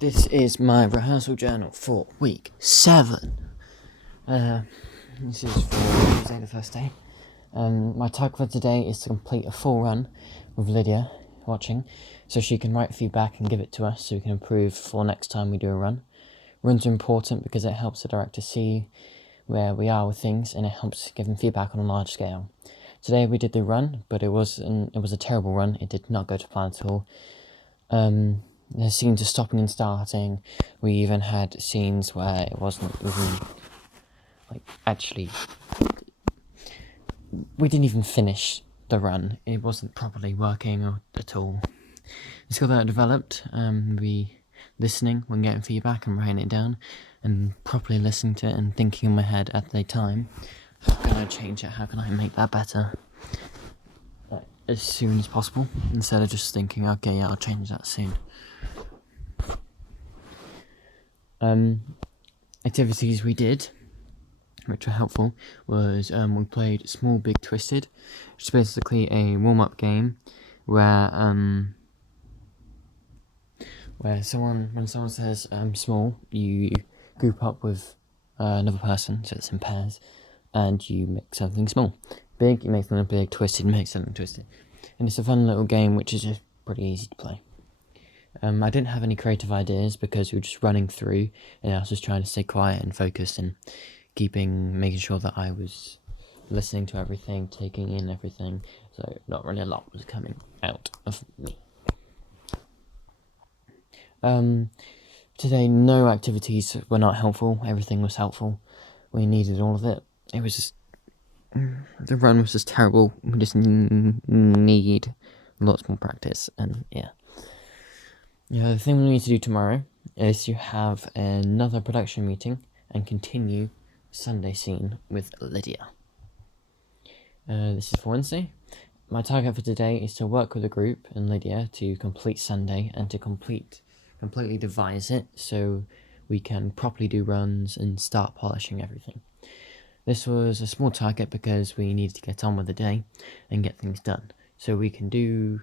This is my rehearsal journal for week 7. This is for Tuesday, the first day. My target for today is to complete a full run with Lydia watching, so she can write feedback and give it to us so we can improve for next time we do a run. Runs are important because it helps the director see where we are with things, and it helps give them feedback on a large scale. Today we did the run, but it was a terrible run. It did not go to plan at all. There's scenes of stopping and starting. We even had scenes where it wasn't even, we didn't even finish the run. It wasn't properly working at all. The skill that I developed, we listening when getting feedback and writing it down, and properly listening to it and thinking in my head at the time, how can I change it? How can I make that better? As soon as possible, instead of just thinking, okay, yeah, I'll change that soon. Activities we did, which were helpful, was we played Small Big Twisted, which is basically a warm-up game where when someone says small, you group up with another person, so it's in pairs, and you make something small. Big, you make something big. Twisted, you make something twisted. And it's a fun little game which is just pretty easy to play. I didn't have any creative ideas because we were just running through, and I was just trying to stay quiet and focused and making sure that I was listening to everything, taking in everything, so not really a lot was coming out of me. Today, no activities were not helpful. Everything was helpful. We needed all of it. It was just the run was just terrible. We just need lots more practice, and yeah. The thing we need to do tomorrow is to have another production meeting and continue Sunday scene with Lydia. This is for Wednesday. My target for today is to work with a group and Lydia to complete Sunday and to completely devise it so we can properly do runs and start polishing everything. This was a small target because we needed to get on with the day and get things done so we can do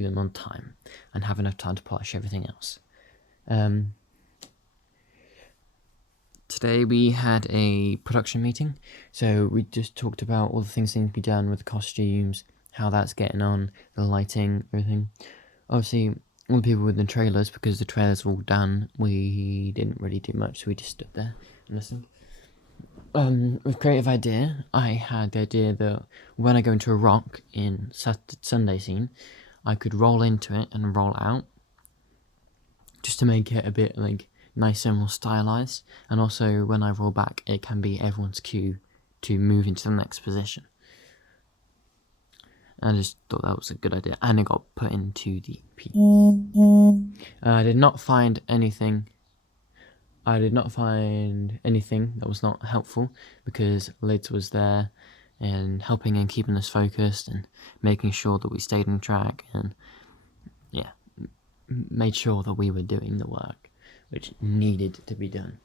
them on time and have enough time to polish everything else. Today we had a production meeting, so we just talked about all the things that need to be done with the costumes, how that's getting on, the lighting, everything. Obviously, all the people with the trailers, because the trailers were all done, we didn't really do much, so we just stood there and listened. With creative idea, I had the idea that when I go into a rock in Sunday scene, I could roll into it and roll out, just to make it a bit nicer and more stylized. And also, when I roll back, it can be everyone's cue to move into the next position. I just thought that was a good idea, and it got put into the EP. I did not find anything that was not helpful because Lids was there and helping and keeping us focused and making sure that we stayed on track and made sure that we were doing the work which needed to be done.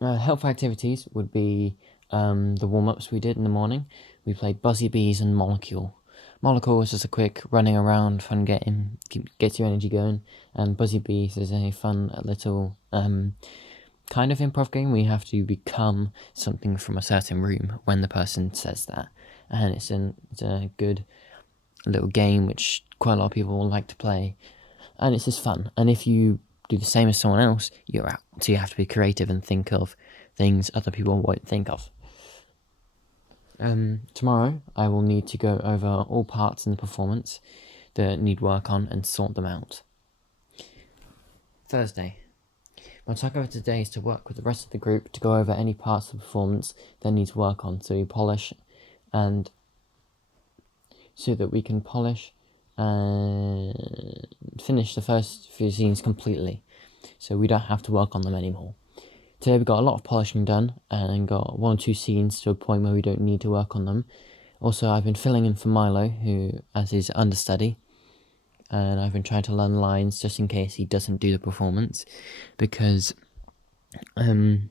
Helpful activities would be the warm-ups we did in the morning. We played Buzzy Bees and Molecule. Molecule was just a quick running around, fun game, gets your energy going, and Buzzy Bees is a fun little kind of improv game where you have to become something from a certain room when the person says that, and it's a good little game which quite a lot of people like to play, and it's just fun. And if you do the same as someone else, you're out, so you have to be creative and think of things other people won't think of. Tomorrow I will need to go over all parts in the performance that need work on and sort them out. Thursday. My target for today is to work with the rest of the group to go over any parts of the performance that needs work on, so we polish and so that we can polish and finish the first few scenes completely, so we don't have to work on them anymore. Today we got a lot of polishing done and got 1 or 2 scenes to a point where we don't need to work on them. Also, I've been filling in for Milo, who as his understudy, and I've been trying to learn lines just in case he doesn't do the performance, because with an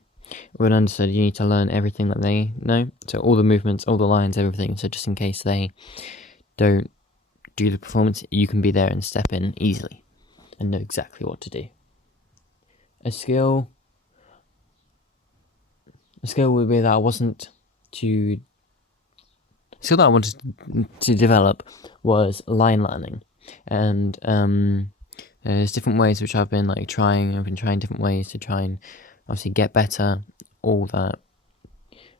understudy you need to learn everything that they know, so all the movements, all the lines, everything, so just in case they don't do the performance, you can be there and step in easily and know exactly what to do. A skill would be that I wanted to develop was line learning, and there's different ways which I've been trying. I've been trying different ways to try and obviously get better. All that.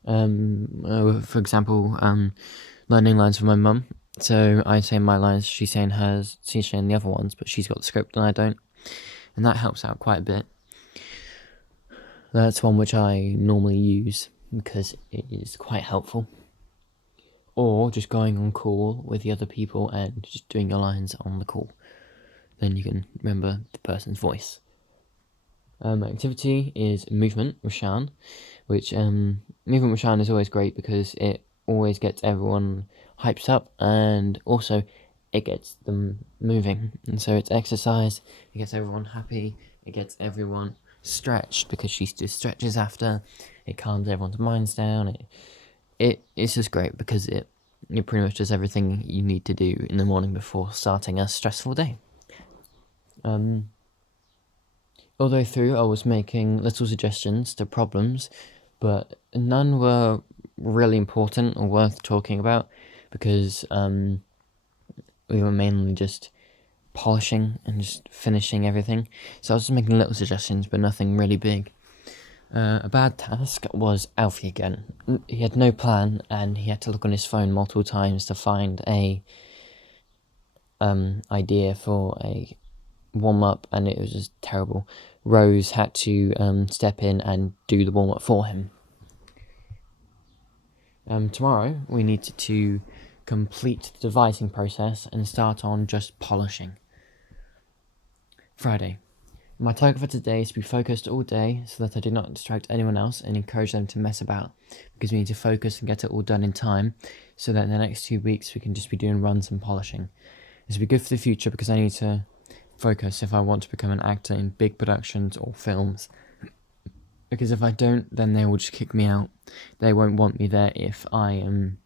For example, learning lines from my mum. So I say my lines, she's saying the other ones, but she's got the script and I don't, and that helps out quite a bit. That's one which I normally use because it is quite helpful. Or just going on call with the other people and just doing your lines on the call. Then you can remember the person's voice. Activity is movement with Shan, which movement with Shan is always great because it always gets everyone hyped up, and also it gets them moving. And so it's exercise, it gets everyone happy, it gets everyone stretched because she just stretches after, it calms everyone's minds down. It's just great because it pretty much does everything you need to do in the morning before starting a stressful day. All the way through, I was making little suggestions to problems, but none were really important or worth talking about because we were mainly just polishing and just finishing everything. So I was just making little suggestions, but nothing really big. A bad task was Alfie again. He had no plan, and he had to look on his phone multiple times to find a idea for a warm-up, and it was just terrible. Rose had to step in and do the warm-up for him. Tomorrow, we need to complete the devising process and start on just polishing. Friday. My target for today is to be focused all day so that I do not distract anyone else and encourage them to mess about, because we need to focus and get it all done in time so that in the next 2 weeks we can just be doing runs and polishing. This will be good for the future because I need to focus if I want to become an actor in big productions or films. Because if I don't, then they will just kick me out. They won't want me there if I am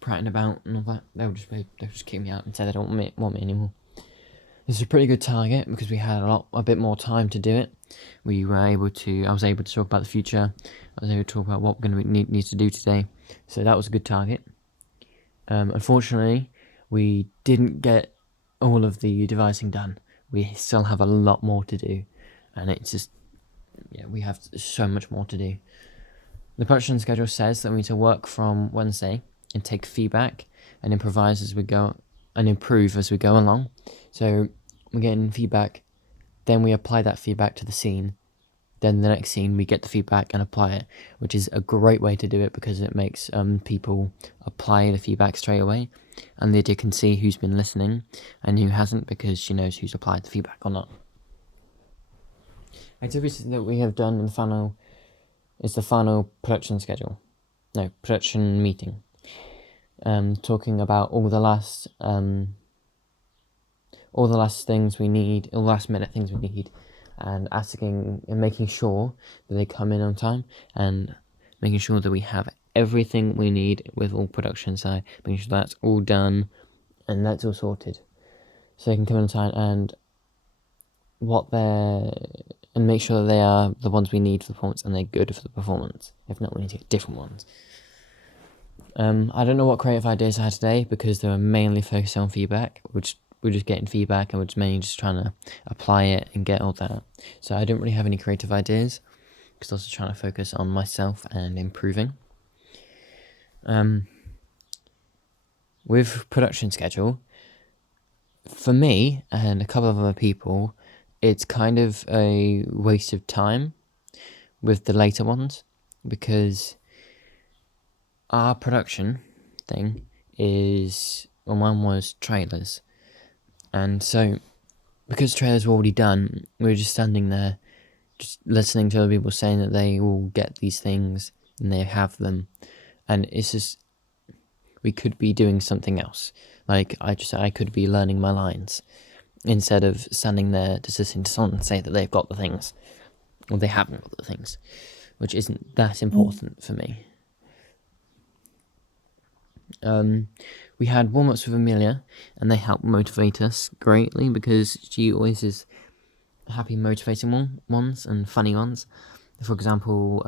prattling about and all that. They'll just kick me out and say they don't want me anymore. This is a pretty good target because we had a bit more time to do it. I was able to talk about the future. I was able to talk about what we're going to need to do today. So that was a good target. Unfortunately, we didn't get all of the devising done. We still have a lot more to do, and it's just, we have so much more to do. The production schedule says that we need to work from Wednesday and take feedback and improvise as we go and improve as we go along. So we're getting feedback, then we apply that feedback to the scene. Then the next scene, we get the feedback and apply it, which is a great way to do it because it makes people apply the feedback straight away. And the editor can see who's been listening and who hasn't because she knows who's applied the feedback or not. Activities that we have done in the final production schedule. No, production meeting. Talking about all the last things we need, all the last minute things we need, and asking and making sure that they come in on time, and making sure that we have everything we need with all production side, making sure that's all done and that's all sorted, so they can come in on time and make sure that they are the ones we need for the performance and they're good for the performance. If not, we need to get different ones. I don't know what creative ideas I had today because they were mainly focused on feedback, which we're just getting feedback and we're just mainly just trying to apply it and get all that. So I didn't really have any creative ideas because I was trying to focus on myself and improving. With production schedule, for me and a couple of other people, it's kind of a waste of time with the later ones because our production thing mine was trailers. And so, because trailers were already done, we were just standing there, just listening to other people saying that they all get these things and they have them. And it's just, we could be doing something else. Like, I could be learning my lines instead of standing there just listening to someone say that they've got the things, or they haven't got the things, which isn't that important for me. We had warm-ups with Amelia, and they helped motivate us greatly because she always happy, motivating ones and funny ones. For example,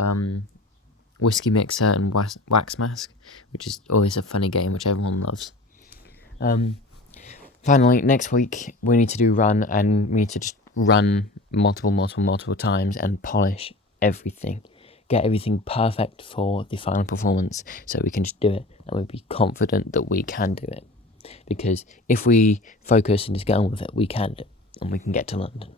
Whiskey Mixer and Wax Mask, which is always a funny game which everyone loves. Finally, next week we need to do run, and we need to just run multiple times and polish everything. Get everything perfect for the final performance so we can just do it and we'll be confident that we can do it. Because if we focus and just get on with it, we can do it and we can get to London.